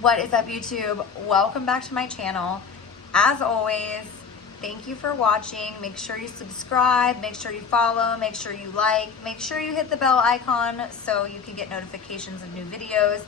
What is up, YouTube? Welcome back to my channel. As always, thank you for watching. Make sure you subscribe, make sure you follow, make sure you like, make sure you hit the bell icon so you can get notifications of new videos.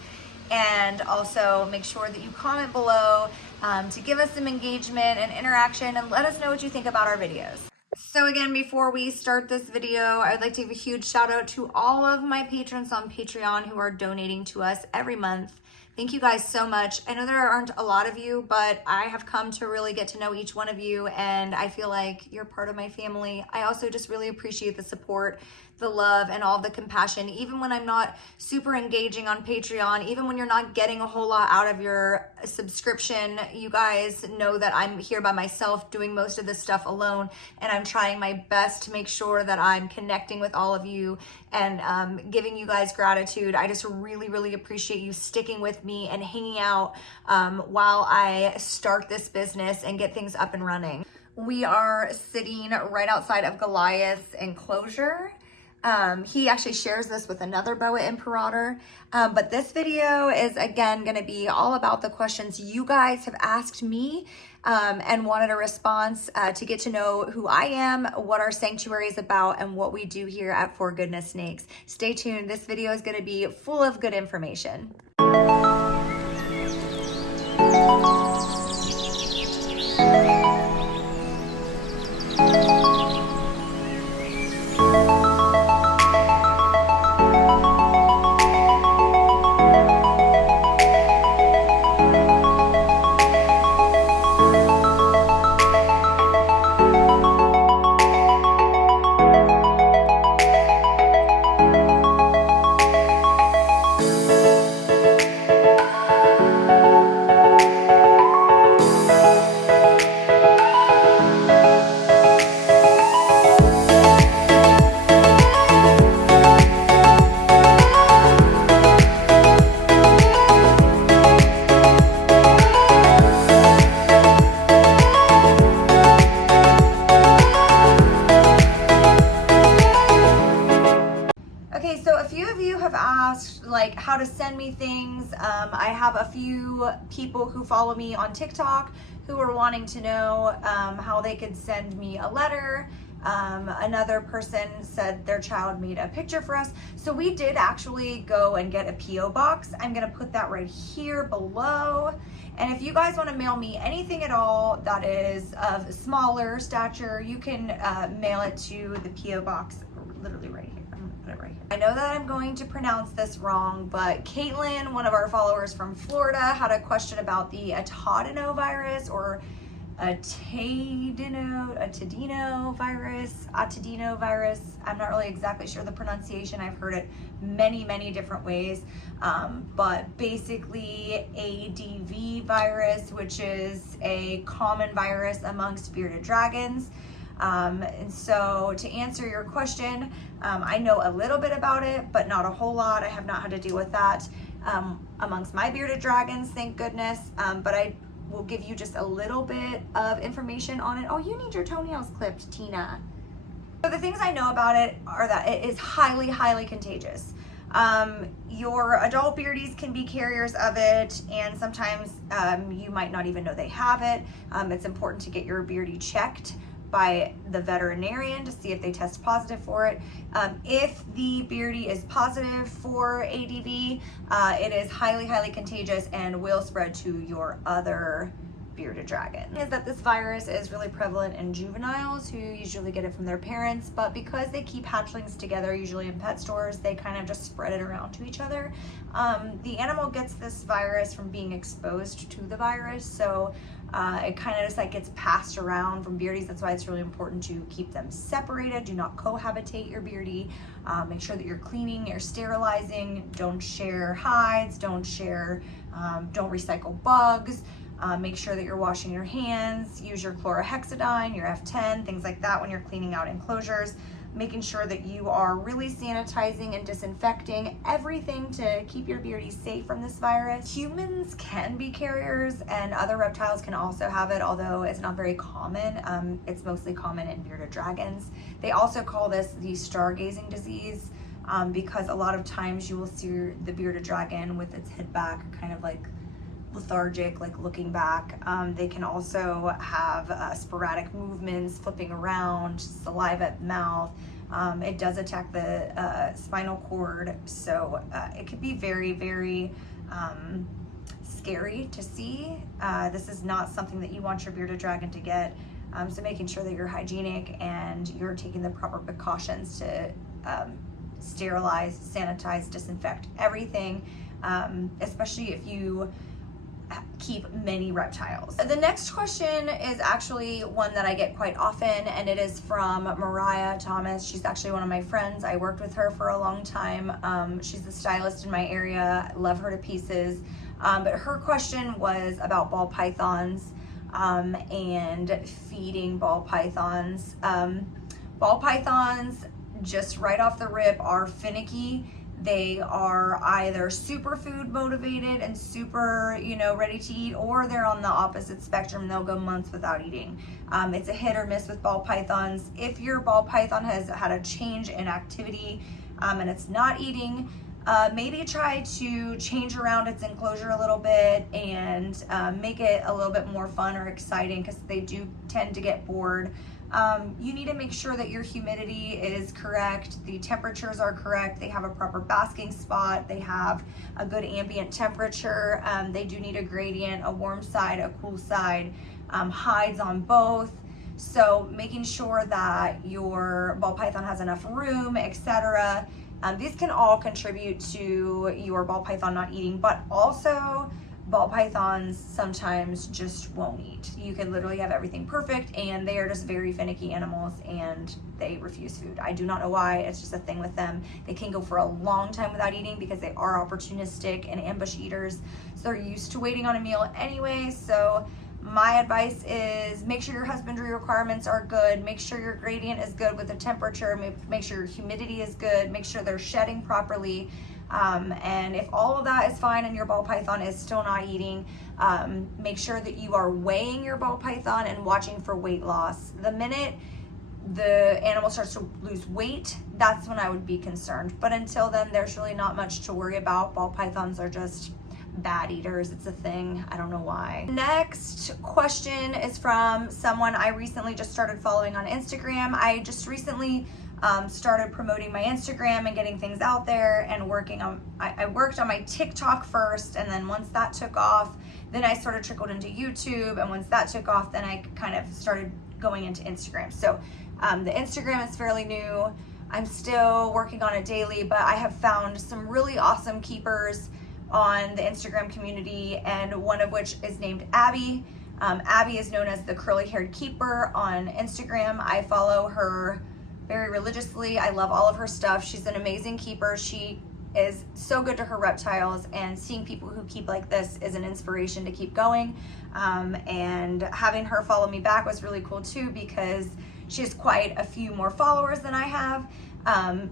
And also make sure that you comment below to give us some engagement and interaction and let us know what you think about our videos. So again, before we start this video, I would like to give a huge shout out to all of my patrons on Patreon who are donating to us every month. Thank you guys so much. I know there aren't a lot of you, but I have come to really get to know each one of you, and I feel like you're part of my family. I also just really appreciate the support, the love, and all the compassion. Even when I'm not super engaging on Patreon, even when you're not getting a whole lot out of your subscription, you guys know that I'm here by myself doing most of this stuff alone, and I'm trying my best to make sure that I'm connecting with all of you and giving you guys gratitude. I just really appreciate you sticking with me and hanging out while I start this business and get things up and running. We are sitting right outside of Goliath's enclosure. He actually shares this with another Boa Imperator, but this video is again going to be all about the questions you guys have asked me and wanted a response to get to know who I am, what our sanctuary is about, and what we do here at For Goodness Snakes. Stay tuned. This video is going to be full of good information. Okay, so a few of you have asked like how to send me things. I have a few people who follow me on TikTok who are wanting to know how they could send me a letter. Another person said their child made a picture for us. So we did actually go and get a P.O. box. I'm gonna put that right here below. And if you guys want to mail me anything at all that is of smaller stature, you can mail it to the P.O. box literally right here. Right. I know that I'm going to pronounce this wrong, but Caitlin, one of our followers from Florida, had a question about the atadenovirus or atadenovirus. I'm not really exactly sure the pronunciation. I've heard it many different ways, but basically ADV virus, which is a common virus amongst bearded dragons. And so to answer your question, I know a little bit about it, but not a whole lot. I have not had to deal with that amongst my bearded dragons, thank goodness. But I will give you just a little bit of information on it. Oh, you need your toenails clipped, Tina. So the things I know about it are that it is highly contagious. Your adult beardies can be carriers of it, and sometimes you might not even know they have it. It's important to get your beardie checked by the veterinarian to see if they test positive for it. If the beardie is positive for ADV, it is highly contagious and will spread to your other bearded dragon. Is that this virus is really prevalent in juveniles who usually get it from their parents, but because they keep hatchlings together, usually in pet stores, they kind of just spread it around to each other. The animal gets this virus from being exposed to the virus, so it kind of just like gets passed around from beardies. That's why it's really important to keep them separated. Do not cohabitate your beardie. Make sure that you're cleaning, you're sterilizing. Don't share hides. Don't recycle bugs. Make sure that you're washing your hands. Use your chlorhexidine, your F10, things like that when you're cleaning out enclosures. Making sure that you are really sanitizing and disinfecting everything to keep your beardie safe from this virus. Humans can be carriers and other reptiles can also have it, although it's not very common. It's mostly common in bearded dragons. They also call this the stargazing disease because a lot of times you will see the bearded dragon with its head back, kind of like lethargic, like looking back. They can also have sporadic movements, flipping around, saliva at mouth. It does attack the spinal cord, so it could be very, very scary to see. This is not something that you want your bearded dragon to get. So making sure that you're hygienic and you're taking the proper precautions to sterilize, sanitize, disinfect everything, especially if you keep many reptiles. The next question is actually one that I get quite often, and it is from Mariah Thomas. She's actually one of my friends. I worked with her for a long time. She's the stylist in my area. I love her to pieces. But her question was about ball pythons and feeding ball pythons. Ball pythons, just right off the rip, are finicky. They are either superfood motivated and super, ready to eat, or they're on the opposite spectrum. They'll go months without eating. It's a hit or miss with ball pythons. If your ball python has had a change in activity and it's not eating, maybe try to change around its enclosure a little bit and make it a little bit more fun or exciting, because they do tend to get bored. You need to make sure that your humidity is correct, the temperatures are correct, they have a proper basking spot, they have a good ambient temperature. They do need a gradient, a warm side, a cool side, hides on both. So making sure that your ball python has enough room, etc. These can all contribute to your ball python not eating, but also ball pythons sometimes just won't eat. You can literally have everything perfect and they are just very finicky animals and they refuse food. I do not know why, it's just a thing with them. They can go for a long time without eating because they are opportunistic and ambush eaters. So they're used to waiting on a meal anyway. So my advice is make sure your husbandry requirements are good, make sure your gradient is good with the temperature, make sure your humidity is good, make sure they're shedding properly. And if all of that is fine and your ball python is still not eating, make sure that you are weighing your ball python and watching for weight loss. The minute the animal starts to lose weight, that's when I would be concerned. But until then, there's really not much to worry about. Ball pythons are just bad eaters. It's a thing. I don't know why. Next question is from someone I recently just started following on Instagram. I just recently started promoting my Instagram and getting things out there and working on, I worked on my TikTok first, and then once that took off, then I sort of trickled into YouTube, and once that took off, then I kind of started going into Instagram. So the Instagram is fairly new. I'm still working on it daily, but I have found some really awesome keepers on the Instagram community, and one of which is named Abby. Abby is known as the Curly Haired Keeper on Instagram. I follow her very religiously. I love all of her stuff. She's an amazing keeper. She is so good to her reptiles, and seeing people who keep like this is an inspiration to keep going. And having her follow me back was really cool too, because she has quite a few more followers than I have.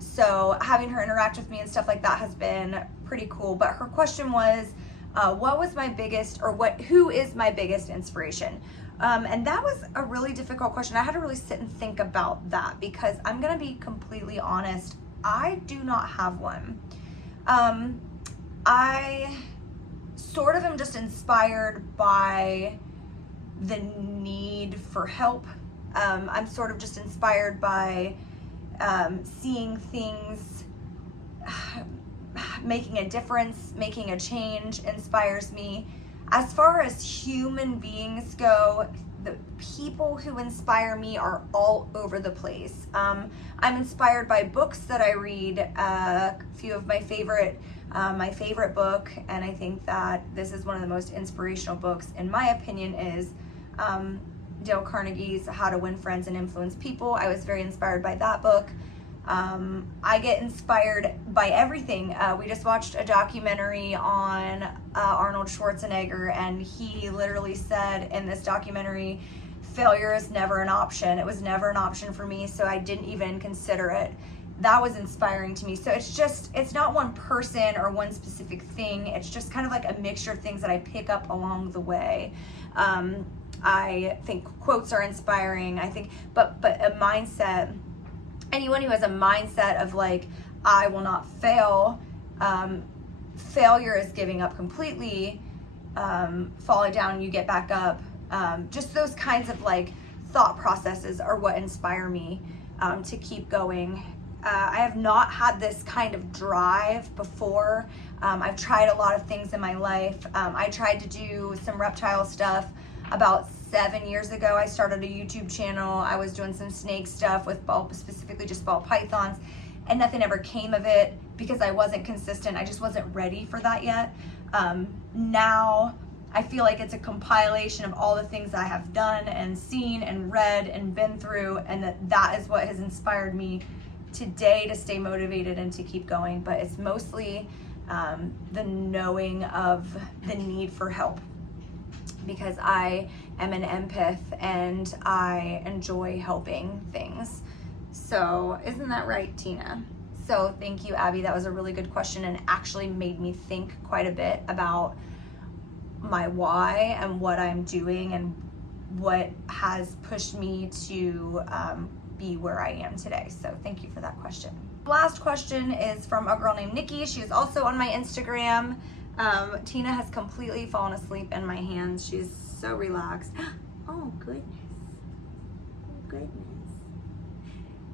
So having her interact with me and stuff like that has been pretty cool. But her question was, what was my biggest, or who is my biggest inspiration? And that was a really difficult question. I had to really sit and think about that, because I'm gonna be completely honest, I do not have one. I sort of am just inspired by the need for help. I'm sort of just inspired by seeing things making a difference, making a change inspires me. As far as human beings go, the people who inspire me are all over the place. I'm inspired by books that I read. A few of my favorite book, and I think that this is one of the most inspirational books, in my opinion, is Dale Carnegie's How to Win Friends and Influence People. I was very inspired by that book. I get inspired by everything. We just watched a documentary on Arnold Schwarzenegger, and he literally said in this documentary, failure is never an option. It was never an option for me, so I didn't even consider it. That was inspiring to me. So it's not one person or one specific thing. It's just kind of like a mixture of things that I pick up along the way. I think quotes are inspiring. I think, but a mindset, anyone who has a mindset of like, I will not fail, failure is giving up completely, falling down, you get back up. Just those kinds of like thought processes are what inspire me to keep going. I have not had this kind of drive before. I've tried a lot of things in my life. I tried to do some reptile stuff about 7 years ago. I started a YouTube channel. I was doing some snake stuff with specifically just ball pythons, and nothing ever came of it because I wasn't consistent. I just wasn't ready for that yet. Now I feel like it's a compilation of all the things I have done and seen and read and been through, and that is what has inspired me today to stay motivated and to keep going. But it's mostly the knowing of the need for help, because I am an empath and I enjoy helping things. So isn't that right, Tina? So thank you, Abby. That was a really good question and actually made me think quite a bit about my why and what I'm doing and what has pushed me to be where I am today. So thank you for that question. Last question is from a girl named Nikki. She is also on my Instagram. Tina has completely fallen asleep in my hands. She's so relaxed. Oh goodness. Oh goodness.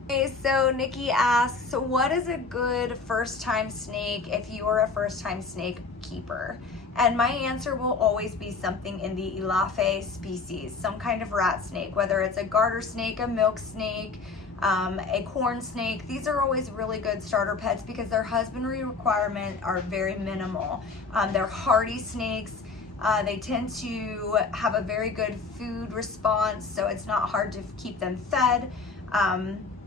Okay, so Nikki asks, what is a good first-time snake if you are a first-time snake keeper? And my answer will always be something in the Elaphe species, some kind of rat snake, whether it's a garter snake, a milk snake, a corn snake. These are always really good starter pets because their husbandry requirements are very minimal. They're hardy snakes. They tend to have a very good food response, so it's not hard to keep them fed.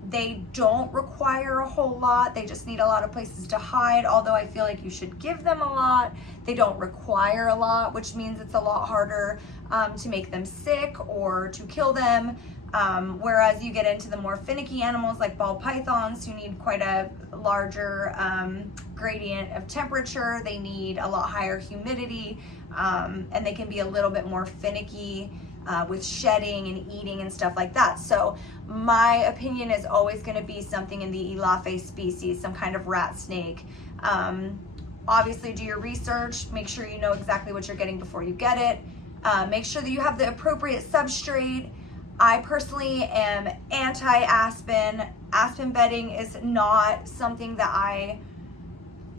They don't require a whole lot. They just need a lot of places to hide, although I feel like you should give them a lot. They don't require a lot, which means it's a lot harder to make them sick or to kill them. Whereas you get into the more finicky animals like ball pythons, who need quite a larger gradient of temperature. They need a lot higher humidity, and they can be a little bit more finicky with shedding and eating and stuff like that. So my opinion is always going to be something in the Elaphe species, some kind of rat snake. Obviously do your research, make sure you know exactly what you're getting before you get it. Make sure that you have the appropriate substrate. I personally am anti-aspen. Aspen bedding is not something that I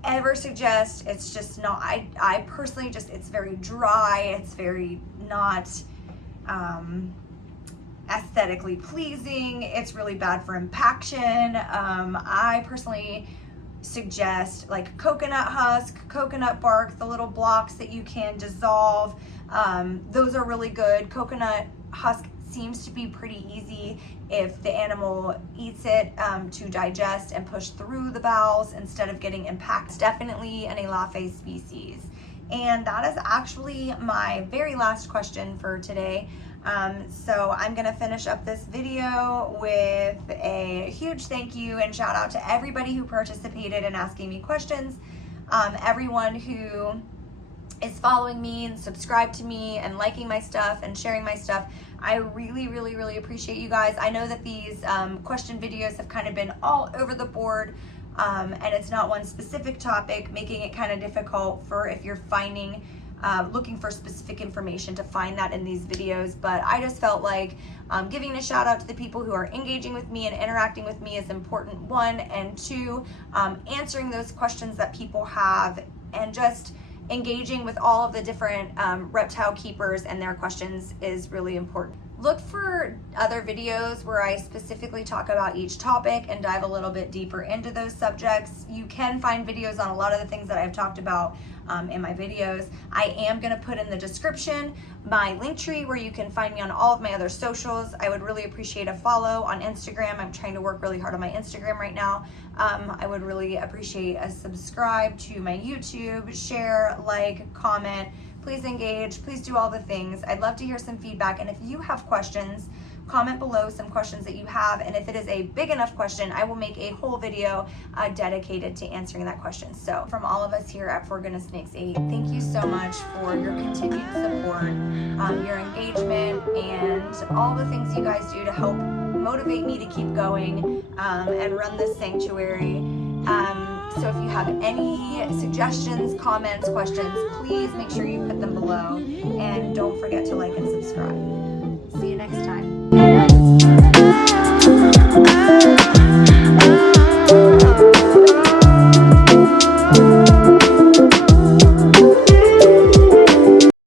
ever suggest. It's just not, I personally just, it's very dry, it's very not aesthetically pleasing. It's really bad for impaction. I personally suggest like coconut husk, coconut bark, the little blocks that you can dissolve. Those are really good. Coconut husk seems to be pretty easy if the animal eats it to digest and push through the bowels instead of getting impacted. It's definitely an Elaphe species. And that is actually my very last question for today. So I'm gonna finish up this video with a huge thank you and shout out to everybody who participated in asking me questions, everyone who is following me and subscribed to me and liking my stuff and sharing my stuff. I really appreciate you guys. I know that these question videos have kind of been all over the board, and it's not one specific topic, making it kind of difficult for if you're finding looking for specific information to find that in these videos. But I just felt like giving a shout out to the people who are engaging with me and interacting with me is important, one, and two, answering those questions that people have and just engaging with all of the different reptile keepers and their questions is really important. Look for other videos where I specifically talk about each topic and dive a little bit deeper into those subjects. You can find videos on a lot of the things that I've talked about in my videos. I am going to put in the description my link tree where you can find me on all of my other socials. I would really appreciate a follow on Instagram. I'm trying to work really hard on my Instagram right now. I would really appreciate a subscribe to my YouTube, share, like, comment. Please engage, please do all the things. I'd love to hear some feedback, and if you have questions, comment below some questions that you have, and if it is a big enough question, I will make a whole video dedicated to answering that question. So from all of us here at For Goodness Snakes 8, thank you so much for your continued support, your engagement, and all the things you guys do to help motivate me to keep going and run this sanctuary. So if you have any suggestions, comments, questions, please make sure you put them below. And don't forget to like